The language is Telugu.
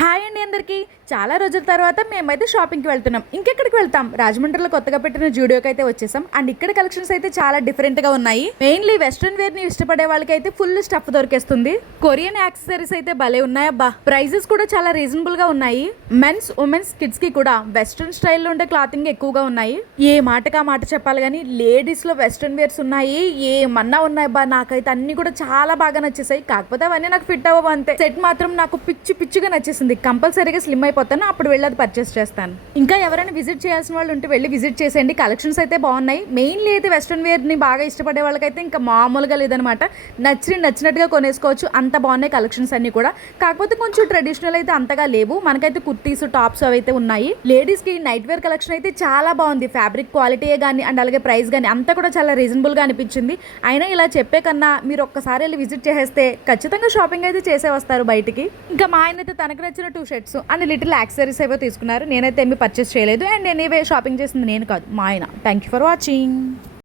హాయ్ అండి అందరికీ. చాలా రోజుల తర్వాత మేమైతే షాపింగ్కి వెళ్తున్నాం. ఇంకెక్కడికి వెళ్తాం? రాజమండ్రిలో కొత్తగా పెట్టిన జూడియోకి అయితే వచ్చేసాం. అండ్ ఇక్కడ కలెక్షన్స్ అయితే చాలా డిఫరెంట్గా ఉన్నాయి. మెయిన్లీ వెస్ట్రన్ వేర్ని ఇష్టపడే వాళ్ళకి అయితే ఫుల్ స్టఫ్ దొరికేస్తుంది. కొరియన్ యాక్సెసరీస్ అయితే భలే ఉన్నాయబ్బా. ప్రైజెస్ కూడా చాలా రీజనబుల్గా ఉన్నాయి. మెన్స్ ఉమెన్స్ కిడ్స్కి కూడా వెస్ట్రన్ స్టైల్లో ఉండే క్లాతింగ్ ఎక్కువగా ఉన్నాయి. ఏ మాటకా మాట చెప్పాలి కానీ లేడీస్లో వెస్ట్రన్ వేర్స్ ఉన్నాయి, ఏమన్నా ఉన్నాయబ్బా. నాకైతే అన్ని కూడా చాలా బాగా నచ్చేసాయి. కాకపోతే అవన్నీ నాకు ఫిట్ అవ్వవు అంతే. సెట్ మాత్రం నాకు పిచ్చిగా నచ్చేసింది. కంపల్సరీగా స్లిమ్ అయిపోతాను, అప్పుడు వెళ్ళి అది పర్చేస్ చేస్తాను. ఇంకా ఎవరైనా విజిట్ చేయాల్సిన వాళ్ళు ఉంటే వెళ్ళి విజిట్ చేసేయండి. కలెక్షన్స్ అయితే బాగున్నాయి. మెయిన్లీ అయితే వెస్ట్రన్ వేర్ ని బాగా ఇష్టపడే వాళ్ళకైతే ఇంకా మామూలుగా లేదనమాట. నచ్చినట్టుగా కొనేసుకోవచ్చు. అంత బాగున్నాయి కలెక్షన్స్ అన్ని కూడా. కాకపోతే కొంచెం ట్రెడిషనల్ అయితే అంతగా లేవు. మనకైతే కుర్తీస్ టాప్స్ అవి అయితే ఉన్నాయి. లేడీస్ కి నైట్ వేర్ కలెక్షన్ అయితే చాలా బాగుంది. ఫ్యాబ్రిక్ క్వాలిటీయే కానీ అండ్ అలాగే ప్రైస్ కానీ అంతా కూడా చాలా రీజనబుల్ గా అనిపించింది. అయినా ఇలా చెప్పే కన్నా మీరు ఒక్కసారి వెళ్ళి విజిట్ చేసేస్తే ఖచ్చితంగా షాపింగ్ అయితే చేసే వస్తారు బయటికి. ఇంకా మా ఆయన అయితే తనకు నచ్చిన 2 షర్ట్స్ అండ్ లిటిల్ యాక్సెసరీస్ ఏవో తీసుకున్నారు. నేనైతే ఏమీ పర్చేస్ చేయలేదు. అండ్ ఎనీవే షాపింగ్ చేసింది నేను కాదు, మా ఆయన. Thank you for watching.